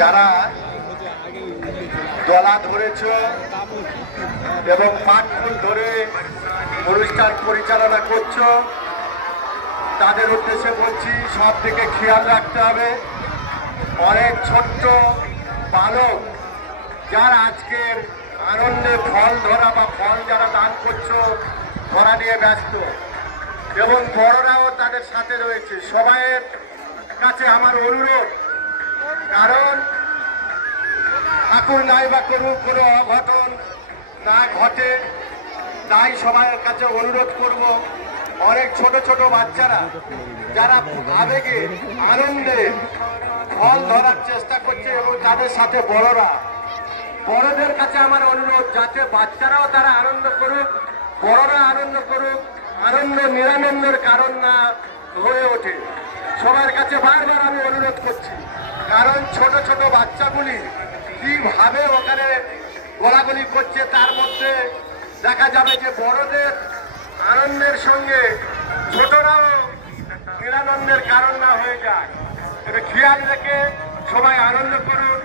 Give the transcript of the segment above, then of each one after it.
যারা দলা ধরেছ এবং পাট ফুল ধরে অনুষ্ঠান পরিচালনা করছো, তাদের উদ্দেশ্যে বলছি সব দিকে খেয়াল রাখতে হবে। অনেক ছোট্ট বালক যারা আজকের আনন্দে ফল ধরা বা ফল যারা দান করছো ধরা নিয়ে ব্যস্ত, এবং বড়রাও তাদের সাথে রয়েছে। সবাইয়ের কাছে আমার অনুরোধ, কারণ ঠাকুর নাই বা করুক কোনো অঘটন না ঘটে, তাই সবার কাছে অনুরোধ করব, অনেক ছোট ছোট বাচ্চারা যারা আবেগে আনন্দে ফল ধরার চেষ্টা করছে এবং তাদের সাথে বড়দের কাছে আমার অনুরোধ, যাতে বাচ্চারাও তারা আনন্দ করুক, বড়রা আনন্দ করুক, আনন্দ নিরানন্দের কারণ না হয়ে ওঠে। সবার কাছে বারবার আমি অনুরোধ করছি, কারণ ছোট ছোট বাচ্চাগুলি কিভাবে ওখানে গোলাগুলি করছে, তার মধ্যে দেখা যাবে যে বড়দের আনন্দের সঙ্গে ছোটরাও নিরানন্দের কারণ না হয়ে যায়। এটা খেয়াল রেখে সবাই আনন্দ করুন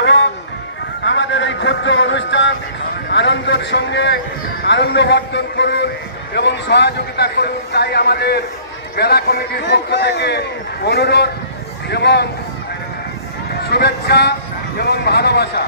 এবং আমাদের এই ক্ষুদ্র অনুষ্ঠান আনন্দের সঙ্গে আনন্দ বর্ধন করুন এবং সহযোগিতা করুন। তাই আমাদের মেলা কমিটির পক্ষ থেকে অনুরোধ এবং শুভেচ্ছা এবং ভালোবাসা।